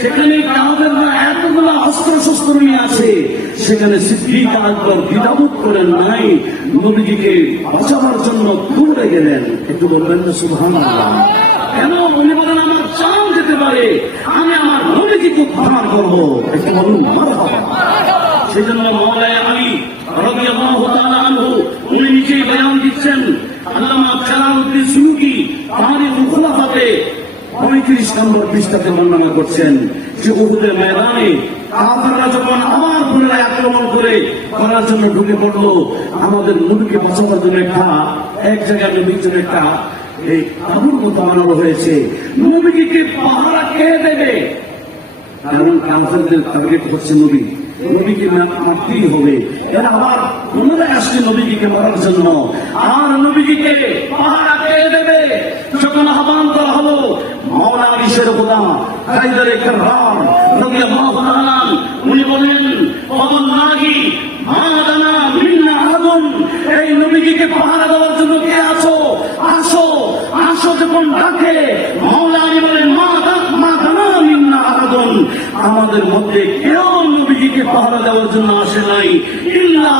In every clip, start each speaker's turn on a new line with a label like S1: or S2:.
S1: সেখানে কাউদেররা এতগুলো অস্ত্র শস্ত্র নিয়ে আছে সেখানে সিদ্দিক আকবর দ্বিধাবোধ করেন নাই, নবীজিকে বাঁচাবার জন্য দৌড়ে গেলেন। একটু বলবেন না সুবহান কেন উনি বলেন আমার চান যেতে পারে? আমি আমার নবীজিকে উদ্ধার করব। একটু বলুন সেই জন্য রাদিয়াল্লাহু তাআলা উনি নিজেই বয়ান দিচ্ছেন, আল্লামা জালালউদ্দিন সুয়ুতি তারিখুল খুলাফাতে পঁয়ত্রিশ নম্বর পৃষ্ঠাতে বর্ণনা করছেন যে উহুদের ময়দানে কাফেররা যখন আমার পুনরায় আক্রমণ করে করার জন্য ঢুকে পড়ল, আমাদের মুরগি বাঁচাবার জন্য একটা, এক জায়গায় নদীর জন্য একটা, এই তাবুর মতো বানানো হয়েছে। নবীকে পাহারা কে দেবে? কারণ টার্গেট হচ্ছে নবী। নবীকে মারতেই হবে। এরা আবার পুনরায় আসছে নবীজিকে মারার জন্য। আর নবীজিকে পাহারা পেয়ে দেবে। যখন আহ্বান করা হলো মাওলা গোলাম কাইদারে উনি বলেন দানা মিন্না আহাদুন এই নবীজিকে পাহারা দেওয়ার জন্য কে আছো আসো আসো যখন ডাকে মাওলা বলেন, মা দানা মিন্না আহাদুন আমাদের মধ্যে কেউ পাহারা দেওয়ার জন্য আসে নাই। ইল্লা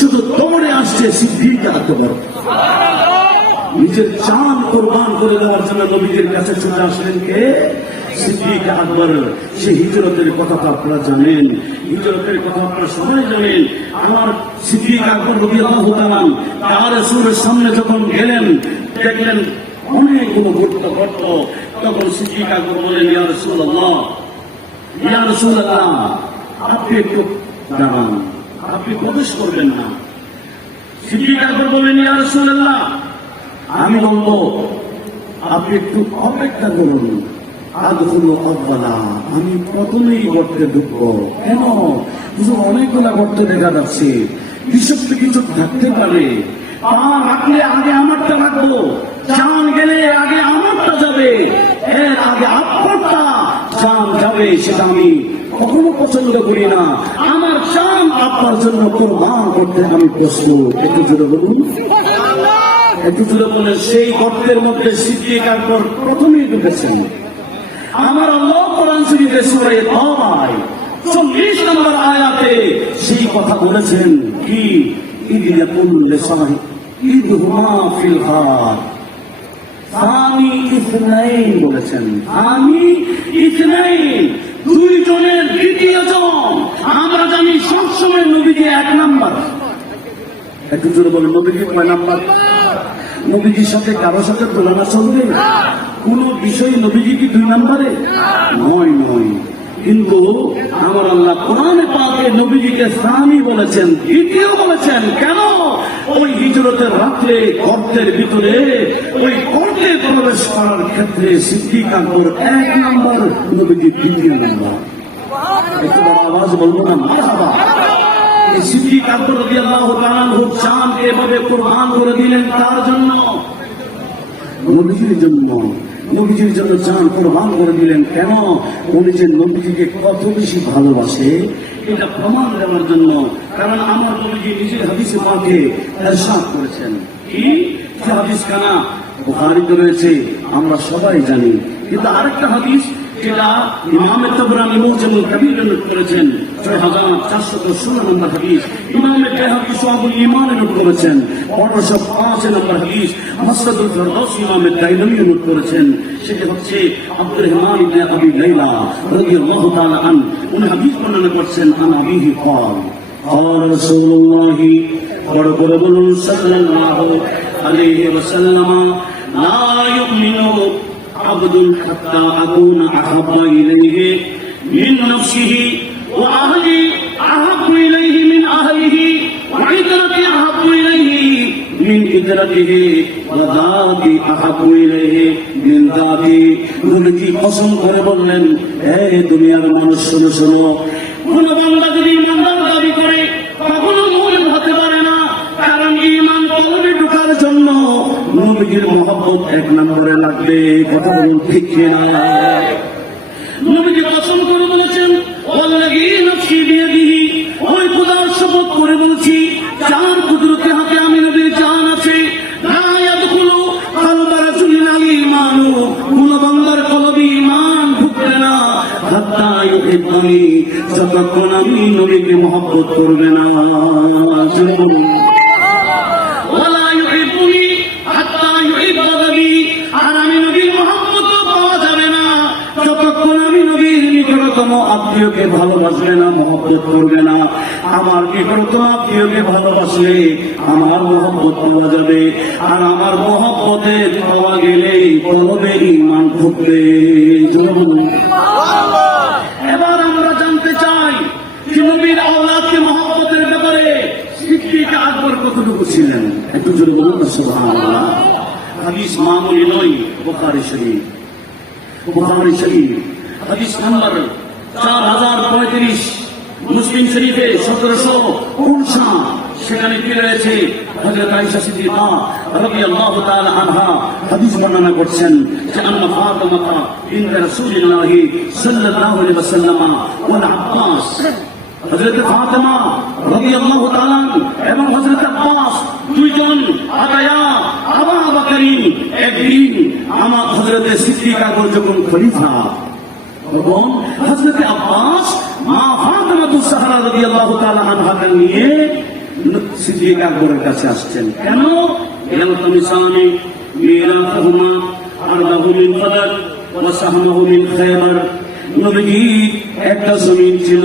S1: শুধু দৌড়ে আসছে সিদ্ধিক আকবর নিজের চান কোরবান করে দেওয়ার জন্য নবীজির কাছে চলে আসলেন কে? সিদ্দিক আকবর। সে হিজরতের কথা তো আপনারা জানেন। হিজরতের কথা আপনারা সবাই জানেন। আমার সিদ্দিক আকবর রবি আল্লাহ তার সুরের সামনে যখন গেলেন, দেখলেন অনেকগুলো গর্ত গর্ত তখন সিদ্দিক আকবর বলেন ইয়া রাসূলুল্লাহ আপনি আপনি প্রবেশ করবেন না। ইয়া রাসূলুল্লাহ, আমি বলব, আপনি একটু অপেক্ষা করুন। আমি প্রথমেই গর্তে ঢুকবো। কেন? কিছু অনেকগুলা গর্তে দেখা যাচ্ছে। বিষাক্ত কিছু থাকতে পারে। পা রাখলে আগে আমারটা রাখব। চান গেলে আগে আমারটা যাবে। এর আগে আপনারটা চান যাবে সেটা আমি কখনো পছন্দ করি না। আমার চান আপনার জন্য কোরবান করতে আমি প্রস্তুত। একটু জোরে বলুন। একটু জোরে বলেন, সেই গর্তের মধ্যে সিদ্দিক আকবর প্রথমেই ঢুকেছেন আমার আল্লাহ কোরআন শরীফে সূরা তাওবায় 40 নম্বর আয়াতে সেই কথা বলেছেন, কি? ইদ ইয়াকুল লিসাহি ইদ হুমা ফিল গার আমি ইসনাইন বলেছেন। আমি ইসনাইন দুইজনের দ্বিতীয় জন। আমরা জানি সবসময় নবীজি এক নাম্বার। একটু জোরে বলেন নবীজি কয় নাম্বার? নবীজির সাথে কারও সাথে তুলনা চলবে কোন বিষয় নবীজি কি দুই নম্বরে? নয় নয়। কিন্তু আমার আল্লাহ কোরআনে পাকে নবীজিকে স্বামী বলেছেন, দ্বিতীয় বলেছেন। কেন? ওই হিজরতের রাত্রে গর্তের ভিতরে ওই গর্তে প্রবেশ করার ক্ষেত্রে সিদ্দিক আকবর এক নম্বর নবীজি দ্বিতীয় নম্বর। একটু বড় আওয়াজ বলব না, মারাবা। তার জন্য। নবীজির জন্য চাঁদ কোরবান করে দিলেন, কেন? উনি যে নবীজিকে কত বেশি ভালোবাসে? এটা প্রমাণ দেওয়ার জন্য, কারণ আমার নবীজি নিজের হাদিসে মাকে এরশাদ করেছেন। কি? যে হাদিস খানা বুখারীতে রয়েছে, আমরা সবাই জানি। কিন্তু আরেকটা হাদিস, যেটা ইমামে তবরানি কবির করেছেন। ছয় হাজার চারশত ষোলো নম্বর হাদিস ইমামে বেহাকি সোহাবুল ইমানে নোট করেছেন পনেরোশো পাঁচ নম্বর হাদিস মাসরাদুল ফেরদৌস ইমামে দাইলমি নোট করেছেন সেটা হচ্ছে আব্দুর রহমান ইবনে আবি লাইলা রাদিয়াল্লাহু তাআলা আন উনি হাদিস বর্ণনা করছেন আন আবিহি قال قال رسول الله বড় করে বলুন সাল্লাল্লাহু আলাইহি ওয়াসাল্লাম লা ইউমিনু عبد حتى أكون أحب إليه من نفسه وأهلي أحب إليه من أهله وعترتي أحب إليه من عترته وذاتي أحب إليه من ذاتي নবীজি কসম করে বললেন হে দুনিয়ার মানুষ শোনো শোনো কোন বাংলা যদি ইমানদার দাবি করে কখনো মূল হতে পারে না কারণ ইমান কলমে ঢোকার জন্য নবীজির মহব্বত এক নম্বরে লাগবে কথা বলুন ঠিক কিনা যতক্ষণ আমি নবীকে মহব্বত করবে না আত্মীয়কে ভালোবাসবে না, মহব্বত করবে না, আমার নিকটতম আত্মীয়কে ভালোবাসলে আমার মহব্বত পাওয়া যাবে, আর আমার মহব্বতে পাওয়া গেলেই কলবে ইমান ঢুকবে এবার আমরা জানতে চাই যে নবীর আওলাদকে মহব্বতের ব্যাপারে সিদ্দিক আকবর কতটুকু ছিলেন? একটু জোরে বলুন না সুবহানাল্লাহ। হাদিস মামুলি নয়, বুখারী শরীফ। বুখারী শরীফ, হাদিস নাম্বার চার হাজার পঁয়ত্রিশ, মুসলিম শরীফে সতেরোশো উনষা সেখানে কি রয়েছে? হযরত আয়েশা সিদ্দিকা রাদিয়াল্লাহু তাআলা আনহা হাদিস বর্ণনা করছেন যে, আন্না ফাতিমা বিনত রাসূলিল্লাহ সাল্লাল্লাহু আলাইহি ওয়াসাল্লাম ওয়াল আব্বাস। হযরত ফাতিমা রাদিয়াল্লাহু তাআলা এবং হযরত আব্বাস দুইজন আতায়া আবা বকরিন একদিন আমার হযরত সিদ্দিক আকবর যখন খলিফা এবং হযরত আব্বাস মা ফাতিমা তুসাহরা রাদিয়াল্লাহু তাআলা আনহাকে নিয়ে সিদ্দিক আকবরের কাছে আসছেন। কেন? ইয়ালতামিসানি মিরাফহুমা আরদাহু মিন ফাদার ওয়া সাহমাহু মিন খায়বার। নবীজি একটা জমিন ছিল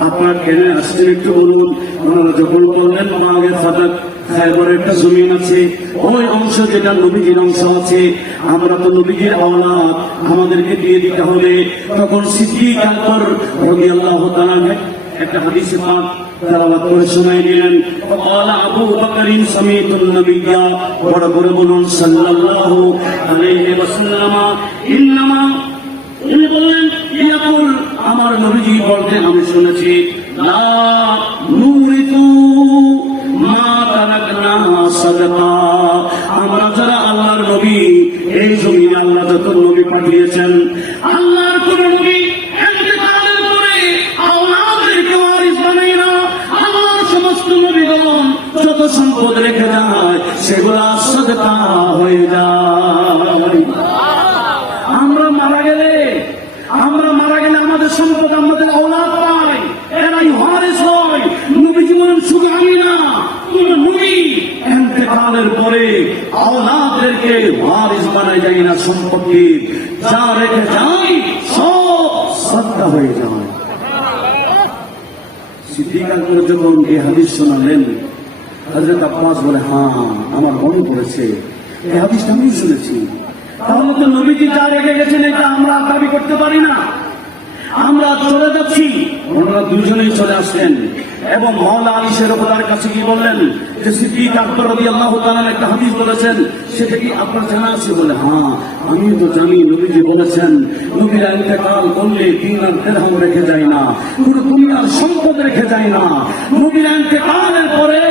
S1: আপনার কেন আসছেন একটু বলুন ওনারা যখন বললেন আমাদের ফাদাক খায়বরের একটা জমিন আছে ওই অংশ যেটা নবীজির অংশ আছে আমরা তো নবীজির আওলাদ আমাদেরকে দিয়ে দিতে হবে তখন সিদ্দিক আকবর রাদিয়াল্লাহু তাআলা একটা হাদিসে পাক তেলাওয়াত করে শোনাই দিলেন قال আবু বকরিন সামিতুন নবিয়্যা বড় করে বলুন সাল্লাল্লাহু আলাইহি ওয়াসাল্লাম ইন্নামা তিনি বললেন ইয়াকুল আমার নবীজি বলতেন আমি শুনেছি না নুরিতু মা তারাকনা সাদাকা। এতেকালের পরে আওলাদদেরকে ওয়ারিস বানায় যায় না সম্পত্তি। যা রেখে যায়, সব সত্তা হয়ে যায়। যখন এই হাদিস শোনালেন আব্বাস বলে হ্যাঁ আমার মনে পড়েছে। এই হাদিসটা আমি শুনেছি। তাহলে তো নবীজি যা রেখে গেছেন, এটা আমরা দাবি করতে পারি না। আমরা চলে যাচ্ছি। ওনারা দুজনেই চলে আসলেন। এবং মৌলা আলী শেরফার কাছে কি বললেন যে, সিদ্দিক আকবর রবি আল্লাহ তালান একটা হাদিস বলেছেন, সেটা কি আপনার জানা আছে বলে? হ্যাঁ আমি তো জানি, নবীজি বলেছেন, নবীরা ইন্তেকাল করলে দিন আর দেড়হাম রেখে যায় না, পুরো দুনিয়ার সম্পদ রেখে যায় না। নবীরা ইন্তেকালের পরে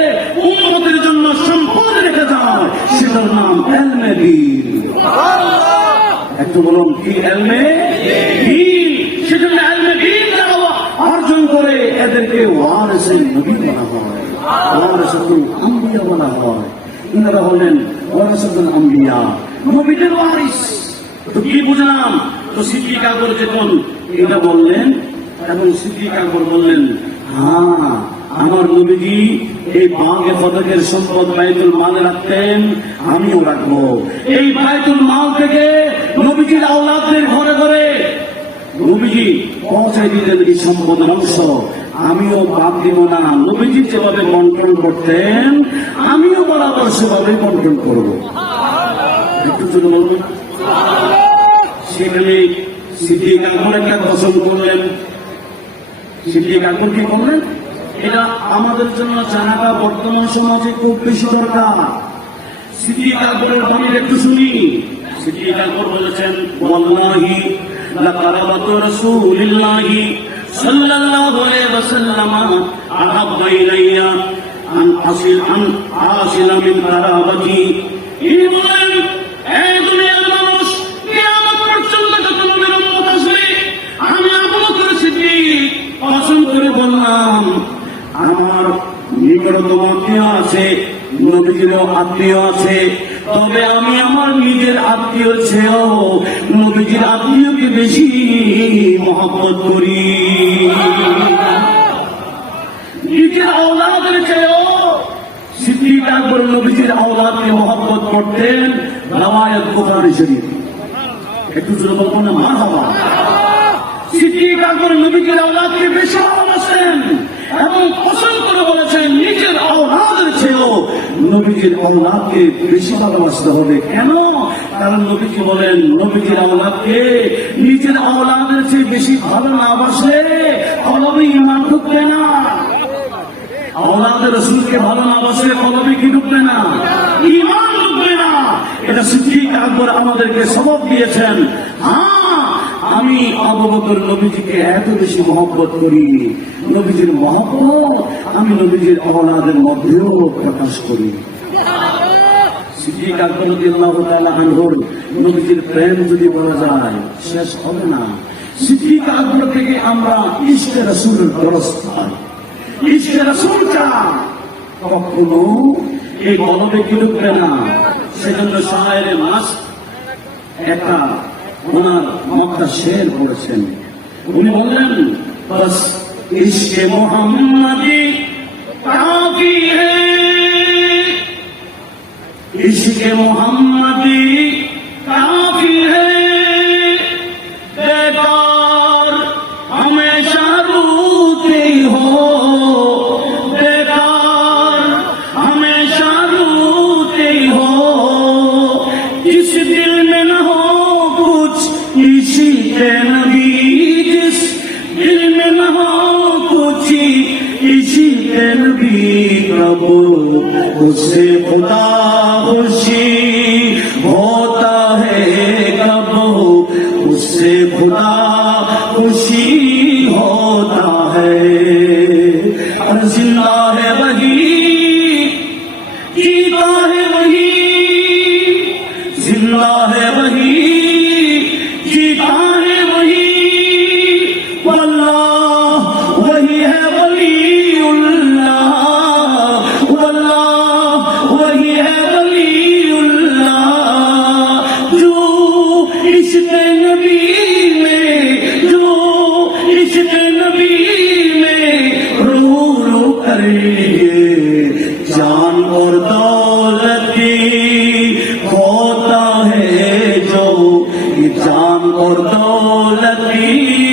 S1: উন্মতের জন্য সম্পদ রেখে যায়, সেটার নাম এলমে দিন। একটু বলুন, কি এলমে দিন? করে এদেরকে ওয়ারেসে নবী বলা হয় ওয়ারেসাতুল আম্বিয়া বলা হয়। ইনারা হলেন ওয়ারেসাতুল আম্বিয়া। নবীদের ওয়ারিস। তো কি বুঝলাম? তো সিদ্দিক আকবর যখন এটা বললেন, এবং সিদ্দিক আকবর বললেন হ্যাঁ আমার নবীজি এই বাঘে ফদকের সম্পদ বাইতুল মালে রাখতেন, আমিও রাখব। এই বাইতুল মাল থেকে নবীজির আওলাদদের ঘরে ঘরে নবীজি পৌঁছাই দিলেন এই সম্পদের অংশ। আমিও বাদ দিব না। নবীজি যেভাবে কন্ট্রোল করতেন, আমিও বরাবর সেভাবে কন্ট্রোল করব। একটু জন্য বলবেন সেখানে সিদ্দিক আকবর একটা কসম করলেন। সিদ্দিক আকবর কি করলেন? এটা আমাদের জন্য জানাটা বর্তমান সমাজে খুব বেশি দরকার। সিদ্দিক আকবরের বাণীর একটু শুনি। সিদ্দিক আকবর বলেছেন ওয়াল্লাহি লাকারাবাতু রাসূলিল্লাহি সাল্লাল্লাহু আলাইহি ওয়াসাল্লাম আহাব্বা ইলাইয়া আন আসিল আন আসিল মিন কারাবাতি ইনি বলেন এই দুনিয়ার মানুষ, কিয়ামত পর্যন্ত যত নবীর উম্মত আসবে, আমি আবু বকর সিদ্দিক কসম করে বললাম, আমার আত্মীয় আছে, নবীজিরও আত্মীয় আছে, তবে আমি আমার নিজের আত্মীয় চেয়েও নবীজির আত্মীয়কে বেশি মহব্বত করি। নিজের আওলাদের চেয়েও সিদ্দিক আকবর নবীজির আওলাদকে করতেন রামায়ত বুখারী শরীফ। একটু জোরে বলব না? হওয়া সিদ্দিক আকবর নবীজির আওলাদকে বেশি এবং পছন্দ করে বলেছেন, নিজের আওলাদের চেয়েও নবীজির আওলাদকে বেশি ভালোবাসতে হবে। কেন? কারণ নবীজি বলেন, নবীজির আওলাদকে নিজের আওলাদের চেয়ে বেশি ভালো না বাসলে কলমে ইমান ঢুকবে না। আওলাদের রসুলকে ভালো না বাসলে কলমে কি ঢুকবে না? ইমান ঢুকবে না। এটা সিদ্দিক আকবর আমাদেরকে সবক দিয়েছেন। হ্যাঁ আমি বকর নবীজিকে এত বেশি মহব্বত করি। নবীজির মহব্বত আমি নবীজির আওলাদের মধ্যেও প্রকাশ করি। সিদ্দিক আকবর রাদিয়াল্লাহু তাআলা আনহুর নবীজির প্রেম যদি বলা যায়, শেষ হবে না। সিদ্দিক আকবর থেকে আমরা ইশকে রাসূলের দরস পাই ইশকে রাসূল চাই কখনো এই গলবে কি ঢুকবে না? সেজন্য শায়ের মাস একটা ওনার মক্কা শের বলেছেন উনি বললেন বাস ইসকে মোহাম্মদি কাফি হে ইসকে মোহাম্মদি इसी के नबी कब उससे खुदा खुशी الذي